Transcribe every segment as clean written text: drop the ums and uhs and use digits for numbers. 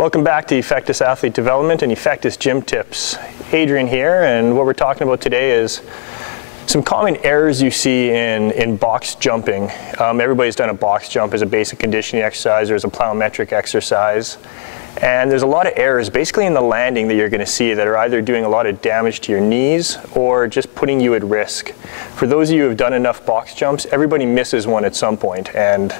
Welcome back to Effectus Athlete Development and Effectus Gym Tips. Adrian here, and what we're talking about today is some common errors you see in box jumping. Everybody's done a box jump as a basic conditioning exercise or as a plyometric exercise. And there's a lot of errors basically in the landing that you're going to see that are either doing a lot of damage to your knees or just putting you at risk. For those of you who have done enough box jumps, everybody misses one at some point. And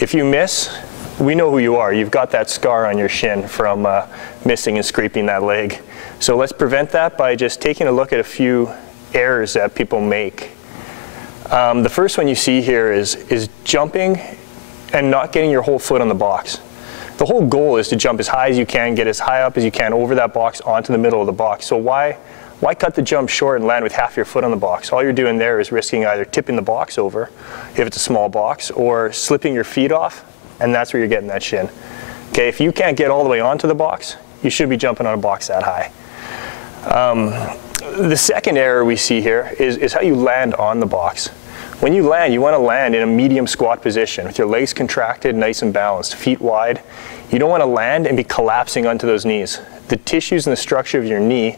if you miss, we know who you are. You've got that scar on your shin from missing and scraping that leg. So let's prevent that by just taking a look at a few errors that people make. The first one you see here is jumping and not getting your whole foot on the box. The whole goal is to jump as high as you can, get as high up as you can over that box onto the middle of the box. So why cut the jump short and land with half your foot on the box? All you're doing there is risking either tipping the box over, if it's a small box, or slipping your feet off, and that's where you're getting that shin. Okay, if you can't get all the way onto the box, you should be jumping on a box that high. The second error we see here is how you land on the box. When you land, you want to land in a medium squat position with your legs contracted, nice and balanced, feet wide. You don't want to land and be collapsing onto those knees. The tissues and the structure of your knee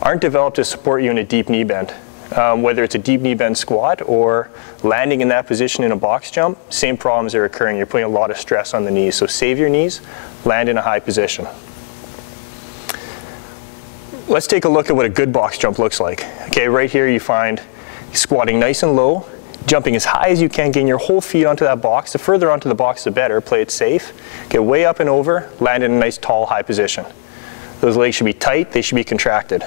aren't developed to support you in a deep knee bend. Whether it's a deep knee bend squat or landing in that position in a box jump, same problems are occurring. You're putting a lot of stress on the knees. So save your knees, land in a high position. Let's take a look at what a good box jump looks like. Okay, right here you find squatting nice and low, jumping as high as you can, getting your whole feet onto that box. The further onto the box, the better. Play it safe. Get way up and over, land in a nice tall high position. Those legs should be tight, they should be contracted.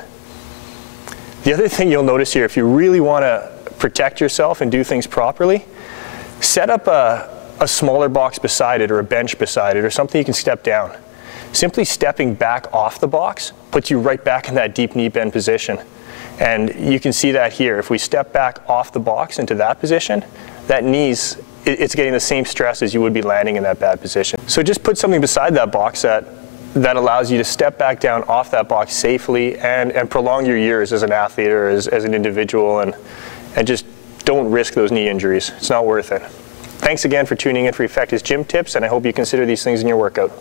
The other thing you'll notice here, if you really want to protect yourself and do things properly, set up a smaller box beside it or a bench beside it or something you can step down. Simply stepping back off the box puts you right back in that deep knee bend position. And you can see that here. If we step back off the box into that position, that knees, it's getting the same stress as you would be landing in that bad position. So just put something beside that box that allows you to step back down off that box safely and prolong your years as an athlete or as an individual, and just don't risk those knee injuries. It's not worth it. Thanks again for tuning in for Effectus Gym Tips, and I hope you consider these things in your workout.